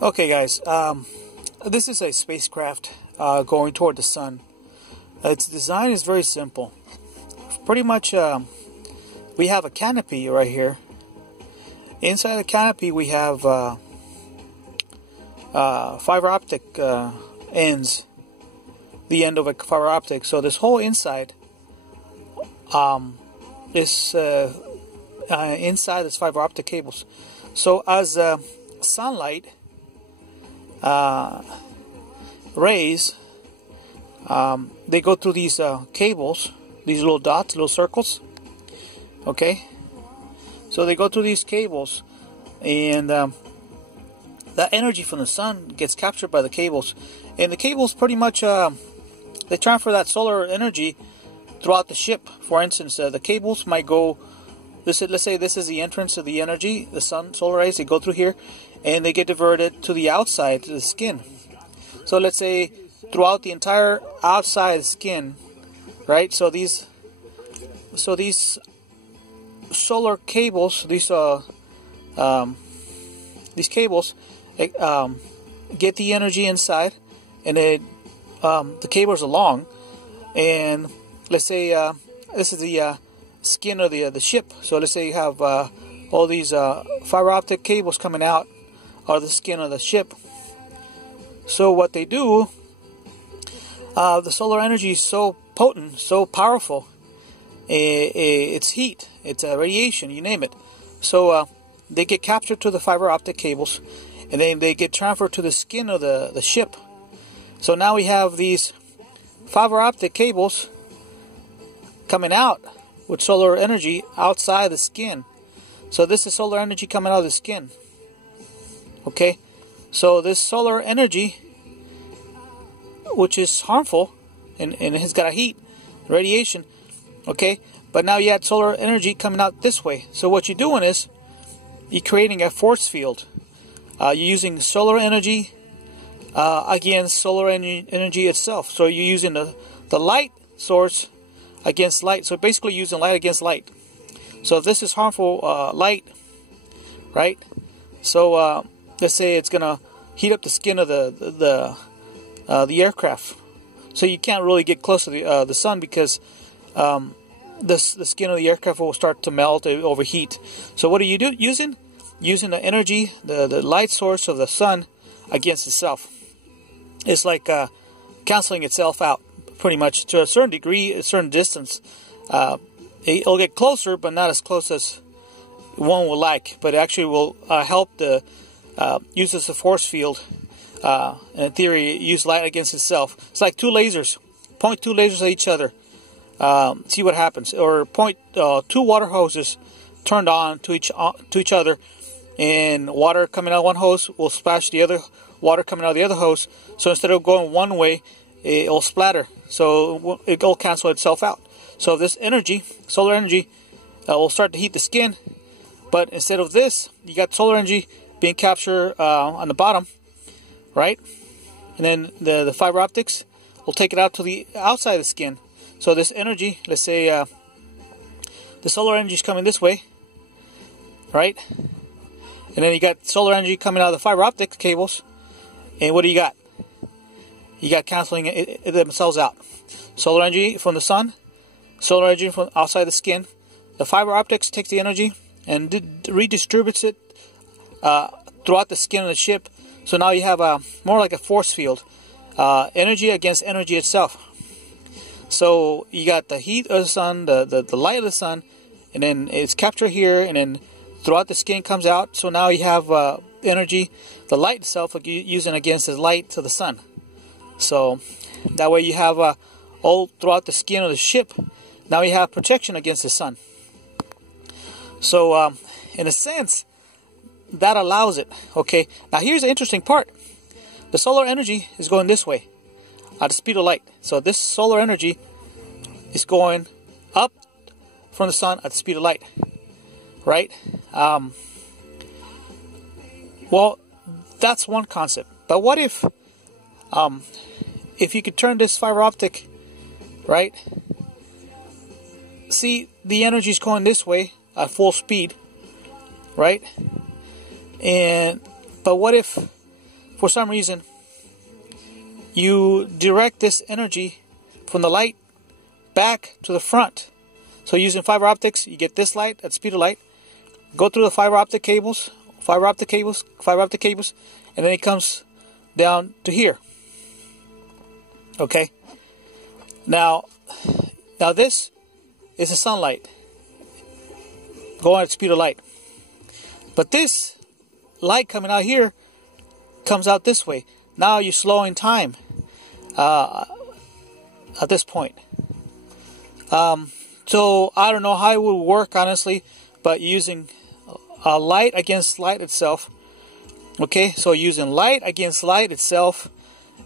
Okay, guys, this is a spacecraft going toward the sun. Its design is very simple. Pretty much, we have a canopy right here. Inside the canopy, we have fiber optic ends, the end of a fiber optic. So this whole inside is inside this fiber optic cables. So as sunlight rays, they go through these cables, these little dots, little circles. Okay, so they go through these cables, and that energy from the sun gets captured by the cables, and the cables pretty much they transfer that solar energy throughout the ship. For instance, the cables might go. Let's say this is the entrance of the energy, the sun, solar rays. They go through here, and they get diverted to the outside, to the skin. So let's say throughout the entire outside skin, right? So these solar cables, these cables, get the energy inside, and the cables are long, and let's say this is the skin of the ship. So let's say you have all these fiber optic cables coming out of the skin of the ship. So what they do, the solar energy is so potent, so powerful. It's heat, it's radiation, you name it. So they get captured to the fiber optic cables, and then they get transferred to the skin of the ship. So now we have these fiber optic cables coming out with solar energy outside the skin. So this is solar energy coming out of the skin. Okay, so this solar energy, which is harmful, and it has got a heat, radiation. Okay, but now you had solar energy coming out this way. So what you're doing is you're creating a force field. You're using solar energy against solar energy itself. So you're using the light source against light. So basically using light against light. So if this is harmful light, right? So let's say it's gonna heat up the skin of the aircraft. So you can't really get close to the sun, because the skin of the aircraft will start to melt, overheat. So what are you using? Using the energy, the light source of the sun against itself. It's like canceling itself out, pretty much, to a certain degree, a certain distance. It'll get closer, but not as close as one would like. But it actually will help the use as a force field. In theory, use light against itself. It's like two lasers. Point two lasers at each other. See what happens. Or point two water hoses turned on to each other, and water coming out of one hose will splash the other water coming out of the other hose. So instead of going one way, it'll splatter. So it'll cancel itself out. So this energy, solar energy, will start to heat the skin. But instead of this, you got solar energy being captured on the bottom, right? And then the fiber optics will take it out to the outside of the skin. So this energy, let's say the solar energy is coming this way, right? And then you got solar energy coming out of the fiber optic cables. And what do you got? You got canceling it themselves out. Solar energy from the sun, solar energy from outside the skin. The fiber optics takes the energy and redistributes it throughout the skin of the ship. So now you have more like a force field, energy against energy itself. So you got the heat of the sun, the light of the sun, and then it's captured here, and then throughout the skin comes out. So now you have energy, the light itself, using against the light of the sun. So that way you have all throughout the skin of the ship. Now you have protection against the sun. So in a sense, that allows it. Okay, now here's the interesting part. The solar energy is going this way at the speed of light. So this solar energy is going up from the sun at the speed of light, right? Well, that's one concept. But what if you could turn this fiber optic, right? See, the energy is going this way at full speed, right? But what if for some reason, you direct this energy from the light back to the front. So using fiber optics, you get this light at speed of light, go through the fiber optic cables, and then it comes down to here. Okay. Now this is the sunlight going at speed of light. But this light coming out here comes out this way. Now you're slowing time at this point. So I don't know how it would work, honestly, but using light against light itself. Okay, so using light against light itself,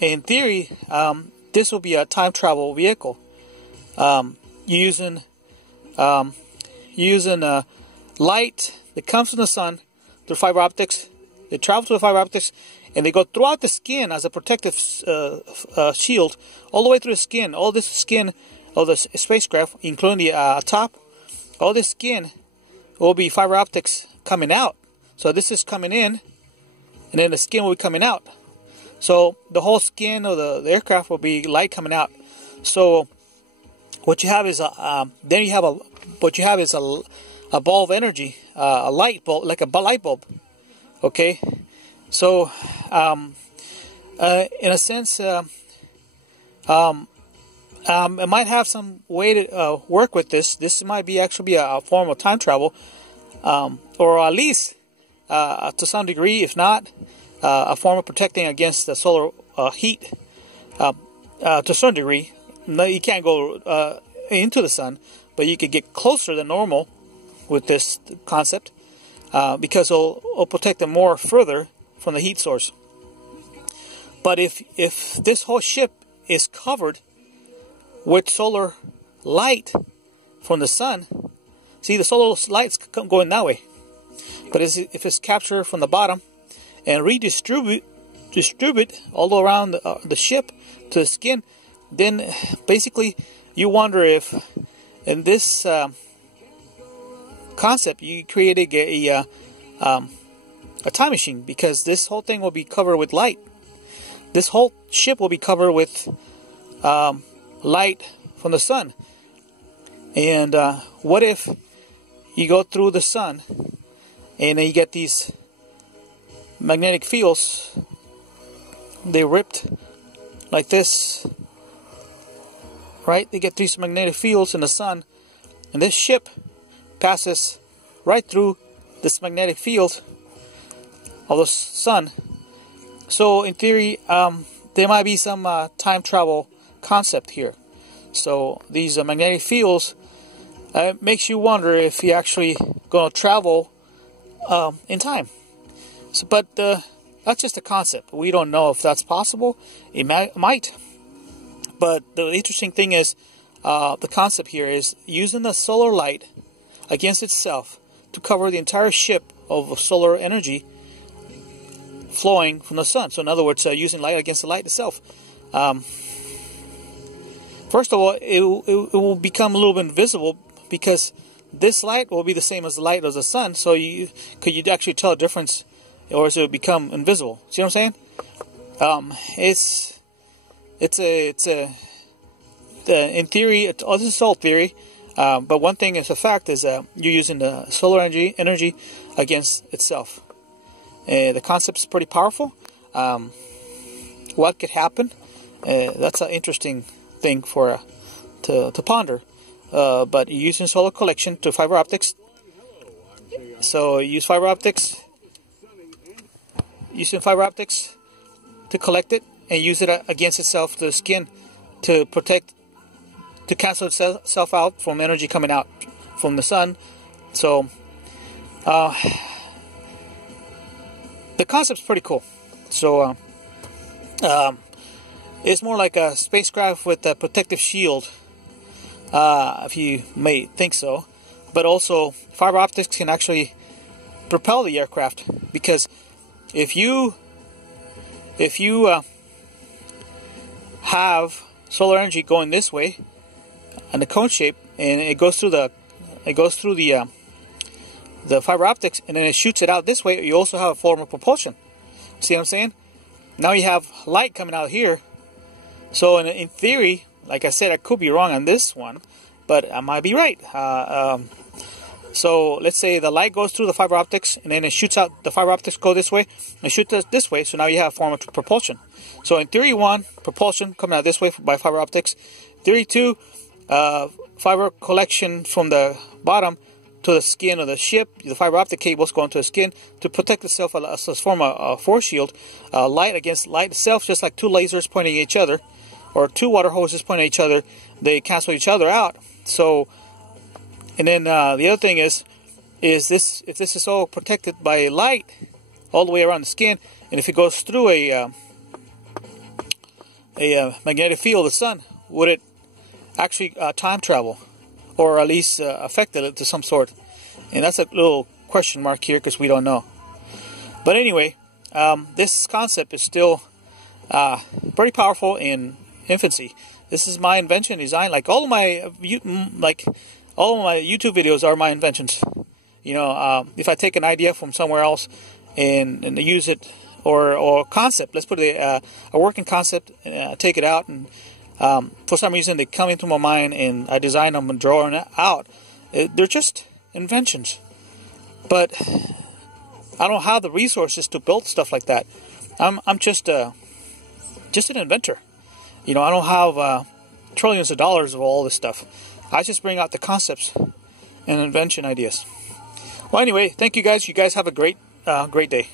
in theory, this will be a time travel vehicle. Using light that comes from the sun through fiber optics. They travel through the fiber optics, and they go throughout the skin as a protective shield, all the way through the skin. All this skin of the spacecraft, including the top, all this skin will be fiber optics coming out. So this is coming in, and then the skin will be coming out. So the whole skin of the aircraft will be light coming out. So what you have is a ball of energy, a light bulb, like a light bulb. Okay, so in a sense, it might have some way to work with this. This might actually be a form of time travel, or at least to some degree, if not, a form of protecting against the solar heat to a certain degree. No, you can't go into the sun, but you could get closer than normal with this concept, because it'll protect them more further from the heat source. But if this whole ship is covered with solar light from the sun, see, the solar light's going that way. But if it's captured from the bottom and distribute all around the ship to the skin, then basically you wonder if in this concept you created a time machine, because this whole thing will be covered with light. This whole ship will be covered with light from the sun. And what if you go through the sun and then you get these magnetic fields? They ripped like this, right? They get these magnetic fields in the sun, and this ship passes right through this magnetic field of the sun. So in theory, there might be some time travel concept here. So these magnetic fields makes you wonder if you're actually going to travel in time. So, but that's just a concept. We don't know if that's possible. It might. But the interesting thing is, the concept here is using the solar light against itself to cover the entire ship of solar energy flowing from the sun. So in other words, using light against the light itself. First of all, it will become a little bit invisible, because this light will be the same as the light of the sun. So could you actually tell a difference, or does it become invisible? See what I'm saying? In theory, this is all theory. But one thing is a fact is you're using the solar energy against itself. The concept is pretty powerful. What could happen? That's an interesting thing for to ponder. But you're using solar collection to fiber optics. So you use fiber optics. Using fiber optics to collect it and use it against itself, the skin, to protect, to cancel itself out from energy coming out from the sun. So the concept's pretty cool. So it's more like a spacecraft with a protective shield, if you may think so. But also fiber optics can actually propel the aircraft, because if you have solar energy going this way in the cone shape, and it goes through the fiber optics, and then it shoots it out this way, you also have a form of propulsion. See what I'm saying? now you have light coming out here. So in theory, like I said, I could be wrong on this one, but I might be right. So let's say the light goes through the fiber optics, and then it shoots out. The fiber optics go this way, and shoot this way. So now you have a form of propulsion. So in theory 1, propulsion coming out this way by fiber optics. Theory 2, fiber collection from the bottom to the skin of the ship. The fiber optic cables go into the skin to protect itself as a form of a force shield. Light against light itself, just like two lasers pointing at each other, or two water hoses pointing at each other. They cancel each other out. So, and then the other thing is this: if this is all protected by light all the way around the skin, and if it goes through a magnetic field of the sun, would it actually time travel, or at least affect it to some sort? And that's a little question mark here, because we don't know. But anyway, this concept is still pretty powerful in infancy. This is my invention design. Like all of my YouTube videos are my inventions. You know, if I take an idea from somewhere else and use it, or concept, let's put a working concept, and take it out, and for some reason they come into my mind, and I design them and draw them out. They're just inventions, but I don't have the resources to build stuff like that. I'm just an inventor. You know, I don't have trillions of dollars of all this stuff. I just bring out the concepts and invention ideas. Well, anyway, thank you guys. You guys have a great day.